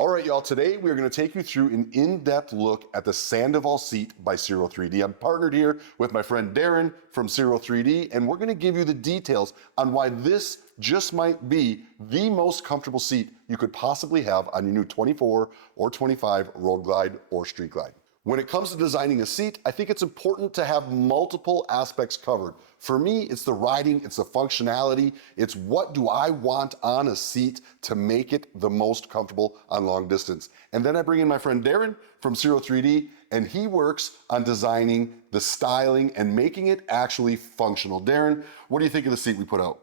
All right, y'all, today we're gonna take you through an in-depth look at the Sandoval Seat by Ciro 3D. I'm partnered here with my friend Darren from Ciro 3D, and we're gonna give you the details on why this just might be the most comfortable seat you could possibly have on your new 24 or 25 Road Glide or Street Glide. When it comes to designing a seat, I think it's important to have multiple aspects covered. For me, it's the riding, it's the functionality, it's what do I want on a seat to make it the most comfortable on long distance. And then I bring in my friend Darren from Ciro 3D, and he works on designing the styling and making it actually functional. Darren, what do you think of the seat we put out?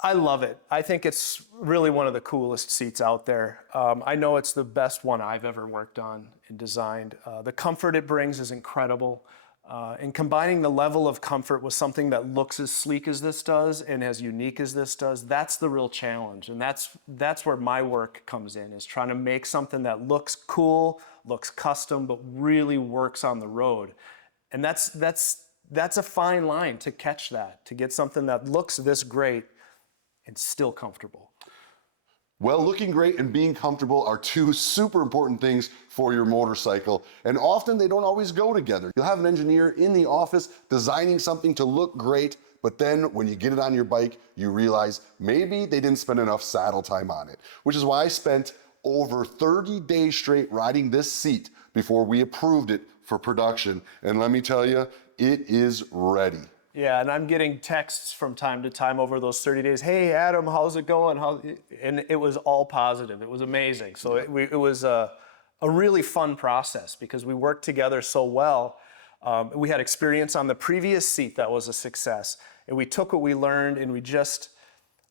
I love it. I think it's really one of the coolest seats out there. I know it's the best one I've ever worked on and designed. The comfort it brings is incredible. And combining the level of comfort with something that looks as sleek as this does and as unique as this does, that's the real challenge. And that's where my work comes in, is trying to make something that looks cool, looks custom, but really works on the road. And that's a fine line to catch that, to get something that looks this great and still comfortable. Well, looking great and being comfortable are two super important things for your motorcycle, and often they don't always go together. You'll have an engineer in the office designing something to look great, but then when you get it on your bike, you realize maybe they didn't spend enough saddle time on it, which is why I spent over 30 days straight riding this seat before we approved it for production. And let me tell you, it is ready. Yeah, and I'm getting texts from time to time over those 30 days. Hey, Adam, how's it going? And it was all positive. It was amazing. So it was a really fun process because we worked together so well. We had experience on the previous seat that was a success. And we took what we learned and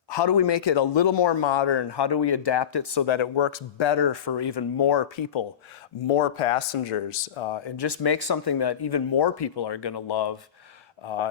how do we make it a little more modern? How do we adapt it so that it works better for even more people, more passengers, and just make something that even more people are gonna love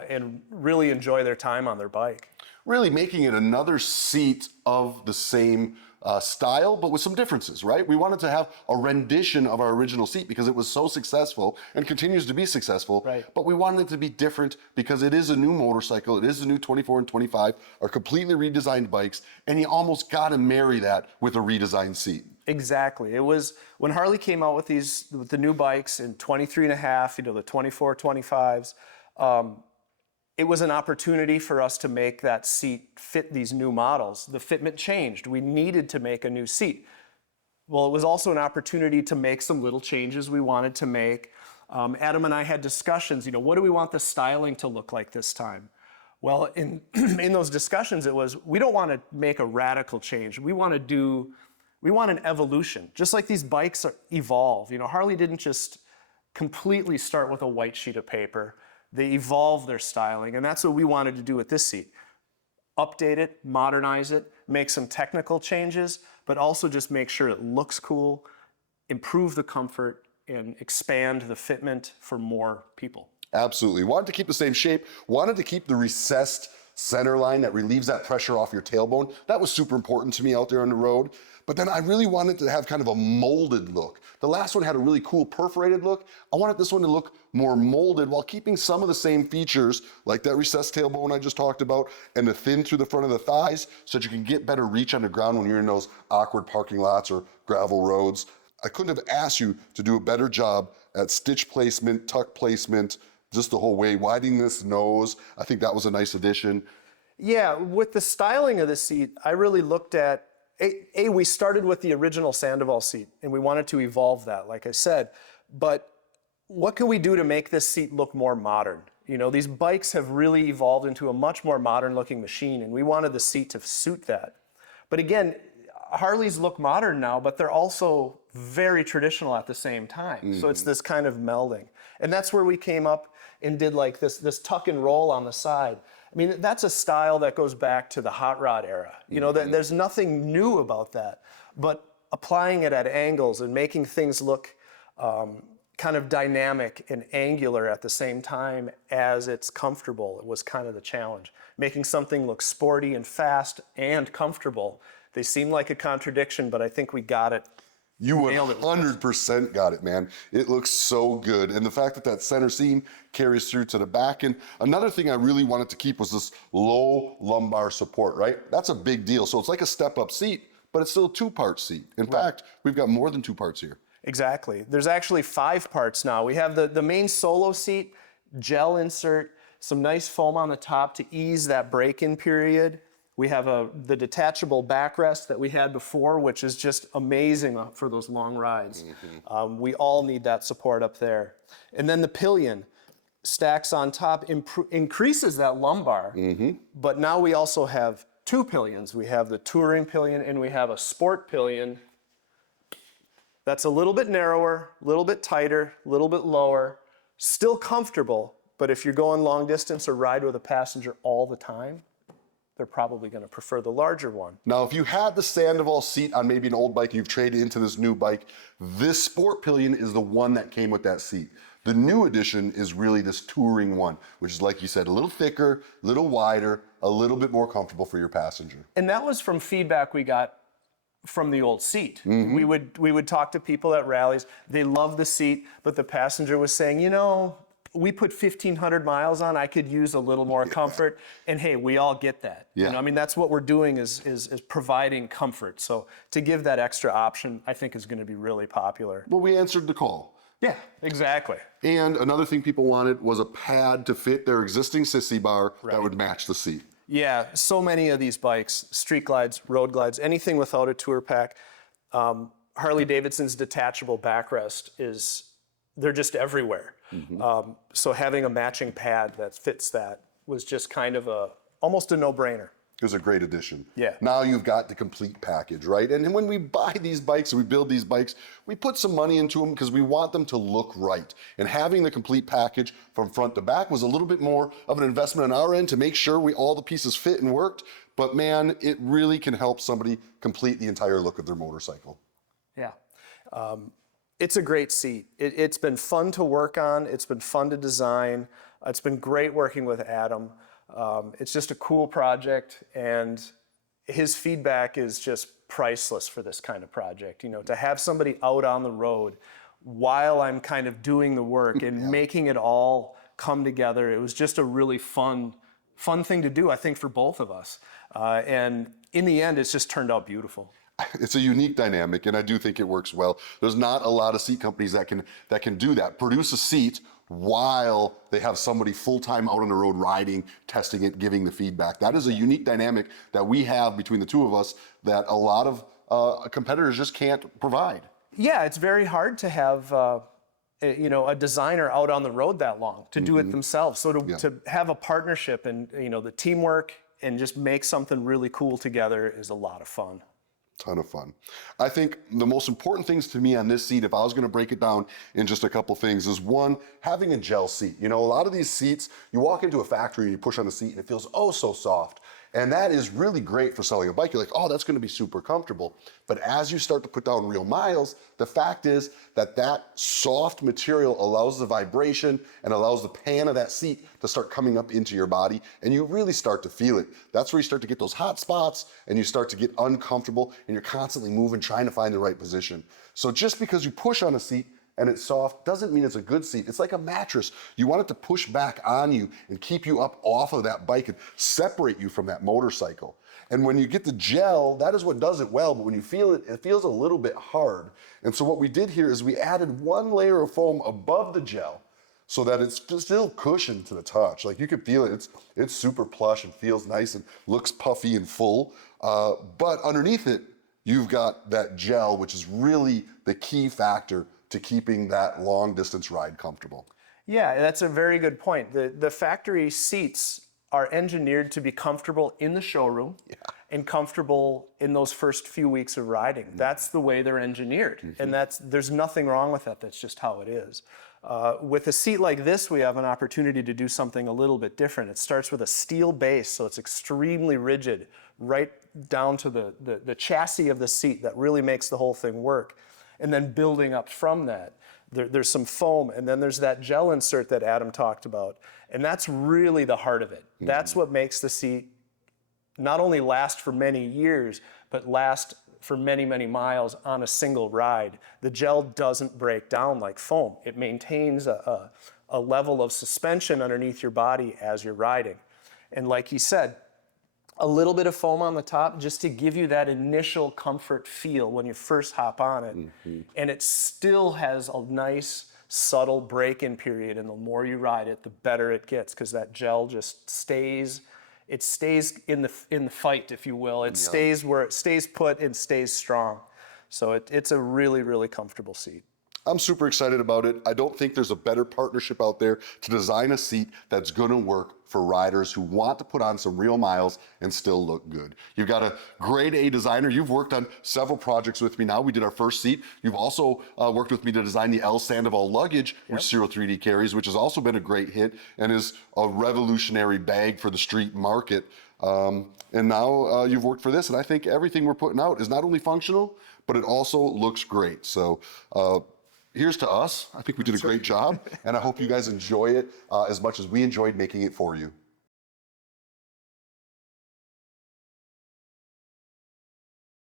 and really enjoy their time on their bike. Really making it another seat of the same style, but with some differences, right? We wanted to have a rendition of our original seat because it was so successful and continues to be successful, right. But we wanted it to be different because it is a new motorcycle, it is a new 24 and 25, are completely redesigned bikes, and you almost gotta marry that with a redesigned seat. Exactly. It was when Harley came out with the new bikes in 23 and a half, the 24, 25s, it was an opportunity for us to make that seat fit these new models. The fitment changed. We needed to make a new seat. Well, it was also an opportunity to make some little changes we wanted to make. Adam and I had discussions, what do we want the styling to look like this time? Well, in those discussions, it was, we don't want to make a radical change. We want an evolution. Just like these bikes evolve. Harley didn't just completely start with a white sheet of paper. They evolve their styling, and that's what we wanted to do with this seat. Update it, modernize it, make some technical changes, but also just make sure it looks cool, improve the comfort, and expand the fitment for more people. Absolutely. Wanted to keep the same shape, wanted to keep the recessed center line that relieves that pressure off your tailbone. That was super important to me out there on the road. But then I really wanted to have kind of a molded look. The last one had a really cool perforated look. I wanted this one to look more molded while keeping some of the same features, like that recessed tailbone I just talked about, and the thin through the front of the thighs, so that you can get better reach on the ground when you're in those awkward parking lots or gravel roads. I couldn't have asked you to do a better job at stitch placement, tuck placement, just the whole way, widening this nose. I think that was a nice addition. Yeah, with the styling of the seat, I really looked at, we started with the original Sandoval seat, and we wanted to evolve that, like I said. But what can we do to make this seat look more modern? These bikes have really evolved into a much more modern looking machine, and we wanted the seat to suit that. But again, Harleys look modern now, but they're also very traditional at the same time. Mm-hmm. So it's this kind of melding. And that's where we came up and did like this tuck and roll on the side. I mean, that's a style that goes back to the hot rod era. There's nothing new about that, but applying it at angles and making things look kind of dynamic and angular at the same time as it's comfortable, it was kind of the challenge. Making something look sporty and fast and comfortable. They seem like a contradiction, but I think we got it. You 100% got it, man. It looks so good. And the fact that that center seam carries through to the back. And another thing I really wanted to keep was this low lumbar support, right? That's a big deal. So it's like a step-up seat, but it's still a two-part seat. In fact, we've got more than two parts here. Exactly. There's actually 5 parts now. We have the main solo seat, gel insert, some nice foam on the top to ease that break-in period. We have the detachable backrest that we had before, which is just amazing for those long rides. We all need that support up there. And then the Pillion stacks on top, increases that lumbar, but now we also have 2 Pillions. We have the touring Pillion and we have a sport Pillion that's a little bit narrower, a little bit tighter, a little bit lower, still comfortable, but if you're going long distance or ride with a passenger all the time, they're probably going to prefer the larger one. Now, if you had the Sandoval seat on maybe an old bike and you've traded into this new bike, this Sport Pillion is the one that came with that seat. The new edition is really this touring one, which is, like you said, a little thicker, a little wider, a little bit more comfortable for your passenger. And that was from feedback we got from the old seat. We would talk to people at rallies. They loved the seat, but the passenger was saying, you know, we put 1,500 miles on, I could use a little more comfort. And hey, we all get that. Yeah. You know, I mean, that's what we're doing is providing comfort. So to give that extra option, I think is going to be really popular. Well, we answered the call. Yeah, exactly. And another thing people wanted was a pad to fit their existing sissy bar that would match the seat. Yeah, so many of these bikes, street glides, road glides, anything without a tour pack. Harley-Davidson's detachable backrest they're just everywhere. So having a matching pad that fits that was just kind of almost a no-brainer. It was a great addition. Yeah. Now you've got the complete package, right? And when we buy these bikes, we build these bikes, we put some money into them because we want them to look right. And having the complete package from front to back was a little bit more of an investment on our end to make sure all the pieces fit and worked. But man, it really can help somebody complete the entire look of their motorcycle. Yeah. It's a great seat. It's been fun to work on. It's been fun to design. It's been great working with Adam. It's just a cool project, and his feedback is just priceless for this kind of project. You know, to have somebody out on the road while I'm kind of doing the work and making it all come together, it was just a really fun thing to do, I think, for both of us. And in the end, it's just turned out beautiful. It's a unique dynamic, and I do think it works well. There's not a lot of seat companies that can do that. Produce a seat while they have somebody full-time out on the road riding, testing it, giving the feedback. That is a unique dynamic that we have between the two of us that a lot of competitors just can't provide. Yeah, it's very hard to have a designer out on the road that long to do it themselves. So to have a partnership and the teamwork and just make something really cool together is a lot of fun. Ton of fun. I think the most important things to me on this seat, if I was going to break it down in just a couple things, is one, having a gel seat. You know, a lot of these seats, you walk into a factory and you push on the seat and it feels oh so soft. And that is really great for selling a bike. You're like, oh, that's going to be super comfortable. But as you start to put down real miles, the fact is that soft material allows the vibration and allows the pan of that seat to start coming up into your body, and you really start to feel it. That's where you start to get those hot spots and you start to get uncomfortable and you're constantly moving, trying to find the right position. So just because you push on a seat and it's soft doesn't mean it's a good seat. It's like a mattress. You want it to push back on you and keep you up off of that bike and separate you from that motorcycle. And when you get the gel, that is what does it well, but when you feel it, it feels a little bit hard. And so what we did here is we added one layer of foam above the gel so that it's still cushioned to the touch. Like you can feel it, it's super plush and feels nice and looks puffy and full. But underneath it, you've got that gel, which is really the key factor to keeping that long distance ride comfortable. Yeah, that's a very good point. The factory seats are engineered to be comfortable in the showroom and comfortable in those first few weeks of riding. That's the way they're engineered. And there's nothing wrong with that. That's just how it is. With a seat like this, we have an opportunity to do something a little bit different. It starts with a steel base, so it's extremely rigid, right down to the chassis of the seat that really makes the whole thing work. And then building up from that, there's some foam, and then there's that gel insert that Adam talked about. And that's really the heart of it. That's what makes the seat not only last for many years, but last for many, many miles on a single ride. The gel doesn't break down like foam. It maintains a level of suspension underneath your body as you're riding. And like he said, a little bit of foam on the top just to give you that initial comfort feel when you first hop on it. And it still has a nice subtle break-in period, and the more you ride it, the better it gets, because that gel just stays, it stays in the fight, if you will. It stays where it stays put and stays strong. So it's a really, really comfortable seat. I'm super excited about it. I don't think there's a better partnership out there to design a seat that's going to work for riders who want to put on some real miles and still look good. You've got a grade A designer. You've worked on several projects with me now. We did our first seat. You've also worked with me to design the L Sandoval luggage, which Ciro 3D carries, which has also been a great hit and is a revolutionary bag for the street market. And now you've worked for this, and I think everything we're putting out is not only functional, but it also looks great. So here's to us. I think we did a great job, and I hope you guys enjoy it as much as we enjoyed making it for you.